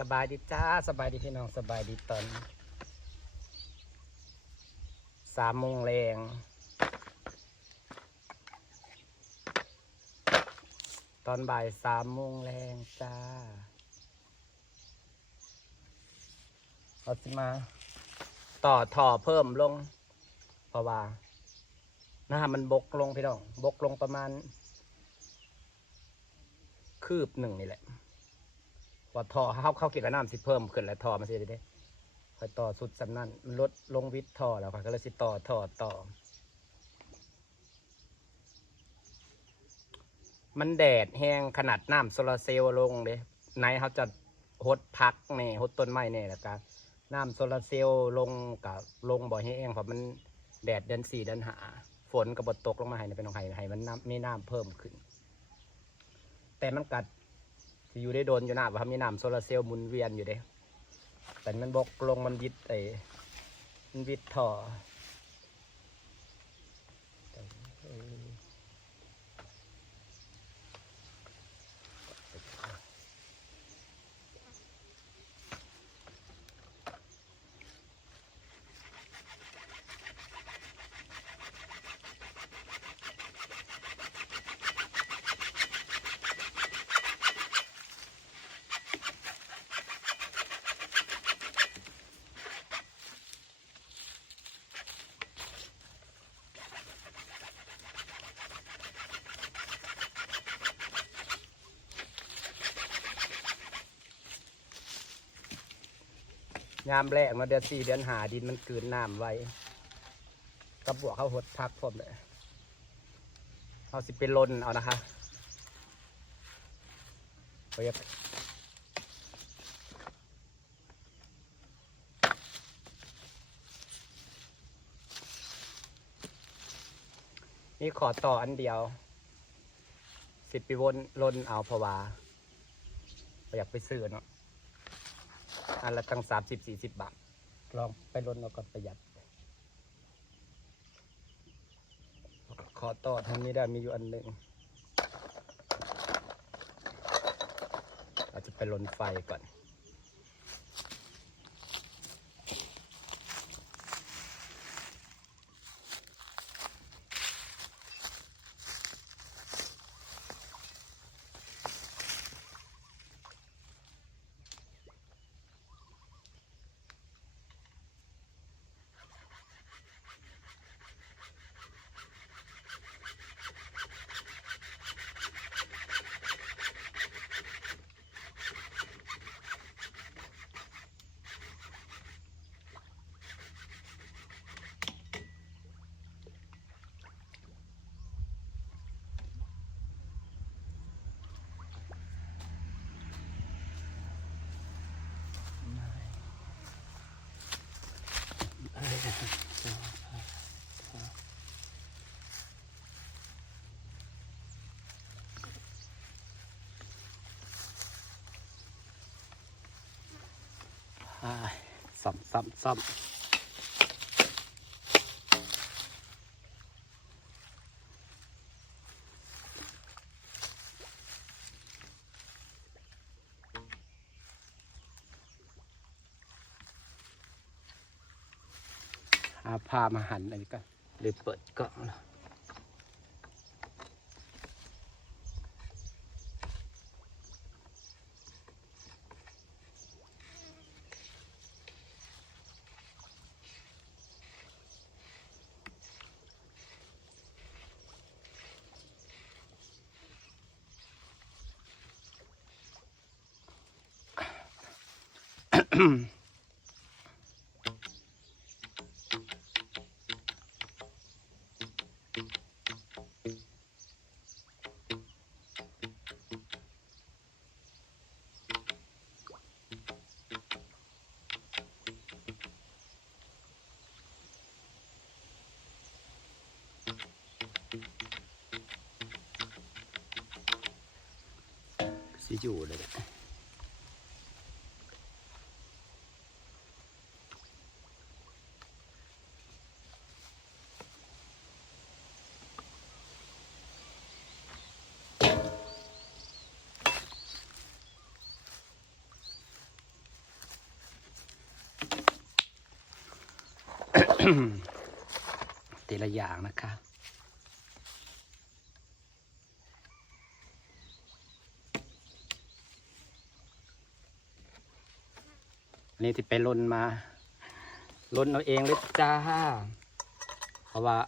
สบายดีจ้าสบายดีพี่น้องสบายดีตอน3 โมงแรงตอนบ่าย3 โมงแรงจ้าเราจะมาต่อท่อเพิ่มลงเพราะว่ามันบกลงพี่น้องบกลงประมาณคืบหนึ่งนี่แหละว่าท่อเข้าเกี่ยวกับน้ำสิเพิ่มขึ้นแล้วท่อมันสิได้คอยต่อสุดสำนั่นมันลดลงวิทย์ท่อแล้วก็เลยสิต่อมันแดดแห้งขนาดน้ำโซลาเซลล์ลงเลยไหนเขาจะหดพักเนี่ยหดต้นไม้เนี่ยแล้วก็น้ำโซลาเซลล์ลงกับลงบ่อแห้งเพราะมันแดดเดือน4เดือน5ฝนกับบดตกลงมาให้เป็นของให้มันมีน้ำเพิ่มขึ้นแต่มันกัดจะอยู่ได้โดนอยู่นะว่ามีน้ำโซลาเซลล์หมุนเวียนอยู่เด้แต่มันบกลงมันวิดมันวิดท่อยามแรกมาเดือน4เดือน5ดินมันกืนน้ำไว้กระบวกเขาหดพักพร้อมเลยเอาสิเป็นลนเอานะคะเรียบนี่ขอต่ออันเดียว10 ปีวนลนเอาเพราะว่าอยากไปซื้อเนาะอันละตั้ง30-40 บาทลองไปลนเอาก่อนประหยัดขอต่อทางนี้ได้มีอยู่อันหนึ่งเราจะไปลนไฟก่อนซ่อมผ้ามาหั่นอะไรกันเลยเปิดกล่องแล้วสิอยู่เลยแหละ แต่ละอย่างนะคะอันนี้ที่ไปล้นมาล้นเอาเองเลยจ้าเพราะว่า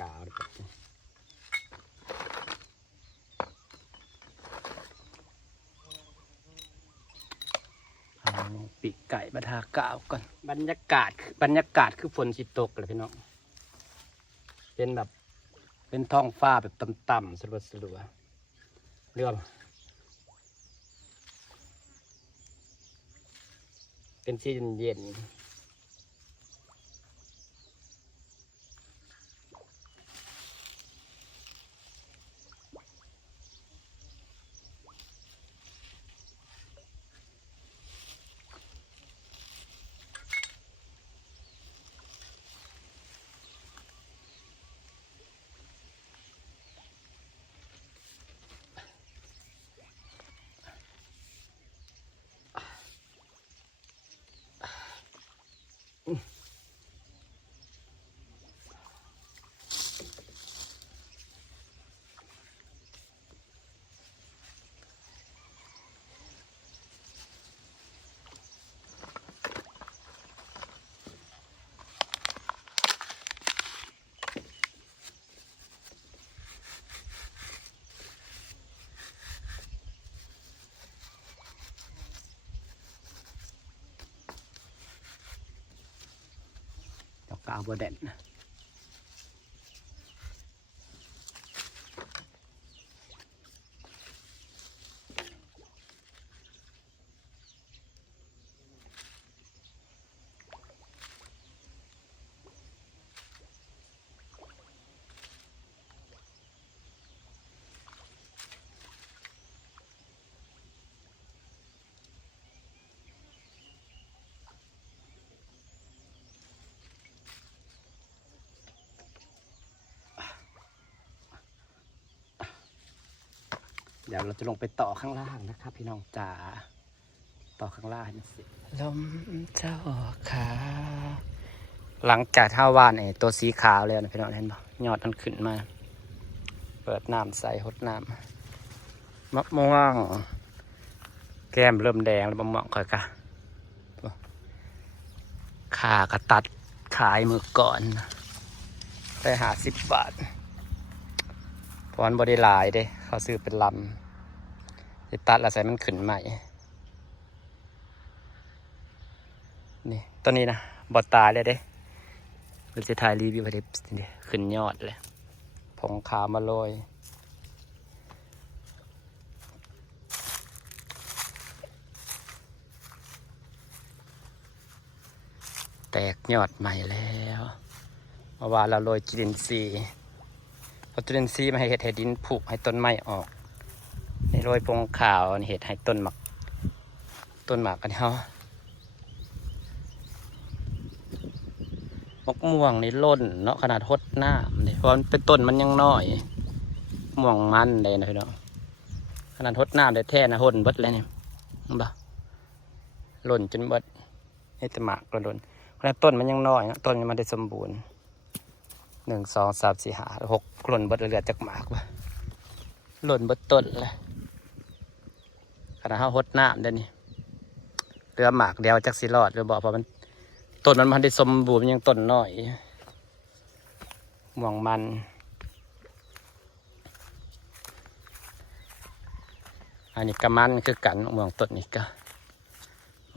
กาวปีกไก่มาทากาวก่อนบรรยากาศคือฝนสิตกเลยพี่น้องเป็นแบบเป็นท้องฟ้าแบบต่ำๆสลัวๆเรื่องเป็นสีเย็นกาวบัวแดนเดี๋ยวเราจะลงไปต่อข้างล่างนะครับพี่น้องจ๋าต่อข้างล่างนี่สิลมเจ้าขาหลังจากท่าวานตัวสีขาวแล้วนะพี่น้องเห็นป่ะยอดมันขึ้นมาเปิดน้ำใส่หดน้ำมะม่วงแก้มเริ่มแดงแล้วมะม่วงค่อยกะขากระตัดขายมือก่อนไป50 บาทเพราะมันบริลายเด้เขาซื้อเป็นลำจะตัดแล้วใส่มันขึ้นใหม่นี่ต้นนี้นะบอตายเลยเด้เราจะถ่ายรีวิวให้เด้ขึ้นยอดเลยผงขาวมาโรยแตกยอดใหม่แล้วเมื่อวานเราโรยจุลินทรีย์พอจุลินทรีย์มาให้เห็ดให้ดินผุให้ต้นไม้ออกในโรยผงขาวเห็ดให้ต้นหมากกันเขามะม่วงนี่ล้นเนาะขนาดหดหน้าเนี่ยเพราะมันเป็นต้นมันยังน้อยม่วงมันเลยนะพี่น้องขนาดหดหน้าได้แท้นะหดเบิดเลยเนี่ยบ่หล่นจนเบิดให้แต่หมากก็หล่นขนาดต้นมันยังน้อยนะต้นยังไม่ได้สมบูรณ์1 2 3 4 5 6หล่นเบิดเหลือจากหมากว่ะหล่นเบิดต้นเลยขนาดเขาหดหน้าเดี๋ยวนี้เหลือหมากเดียวจากสิรอดหรือบอกเพราะมันต้นมันได้สมบูรณ์ยังต้นน้อยม่วงมันอันนี้ก็มันคือกันม่วงต้นนี้ก็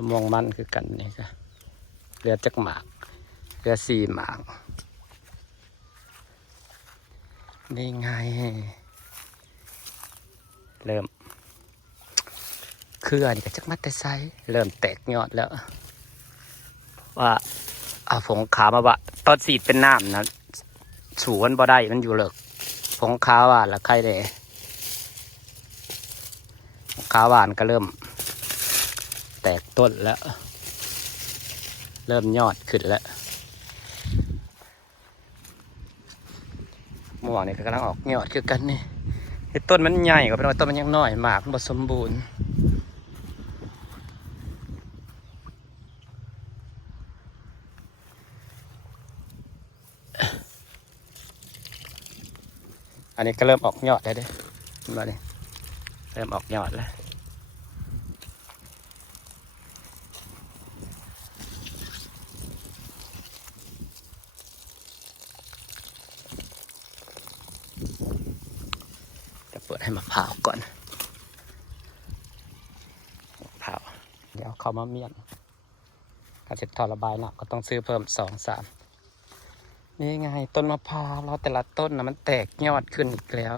ม่วงมันคือกันนี่ก็เหลือจากหมากเหลือ4 หมากนี่ไงเริ่มเครือนี่ก็จักมัดแต่ไซเริ่มแตกยอดแล้วว่าผงขาวมาบะตอนสีดเป็นน้ำนะสูนบ่ได้มันอยู่เลิกผงขาวหวานละใครเลยผงขาวหวานก็เริ่มแตกต้นแล้วเริ่มยอดขึ้นแล้วเมื่อวานนี้ก็กำลังออกยอดคือกันนี่ต้นมันใหญ่กว่าเป็นต้นมันยังน้อยมากมันผสมบูรณ์ อันนี้ก็เริ่มออกยอดแล้วเด้เห็นบ่นี่เริ่มออกยอดแล้วจะเปิดให้มะพร้าวก่อนมะพร้าวเดี๋ยวเข้ามาเมียนการเสร็จท่อระบายน้ำก็ต้องซื้อเพิ่ม2-3นี่ไงต้นมะพร้าวเราแต่ละต้นนะมันแตกยอดขึ้นอีกแล้ว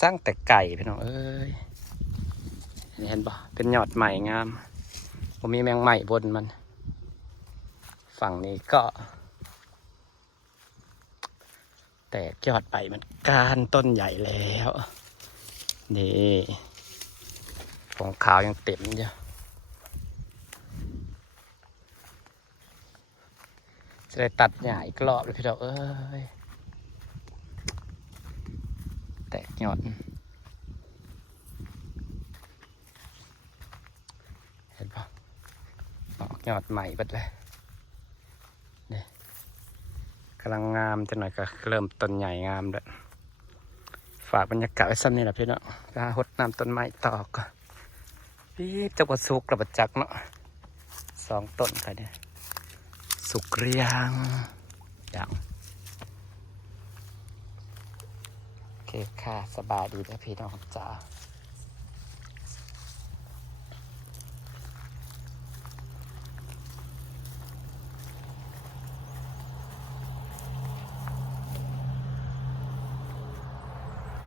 สร้างแต่ไก่พี่น้องเอ้ยเห็นบ่เป็นยอดใหม่งามผมมีแมงใหม่บนมันฝั่งนี้ก็แตกยอดไปมันการต้นใหญ่แล้วนี่ของขาวยังเต็มอยู่จะได้ตัดใหญ่อีกรอบเลยพี่น้องเอ้ยแตกยอดเห็นปะออกยอดใหม่ไปเลยนี่กำลังงามจะหน่อยก็เริ่มต้นใหญ่งามแล้วฝากบรรยากาศไว้ซ้ำนี่แหละพี่เนาะถ้าหดน้ำต้นไม้ต่อก็พี่เจ้ากระสุกกระบัดจักเนาะ2 ต้นกันเนี่ยสุกเรียงอย่างโอเคค่ะสบายดีนะพี่น้องจ้า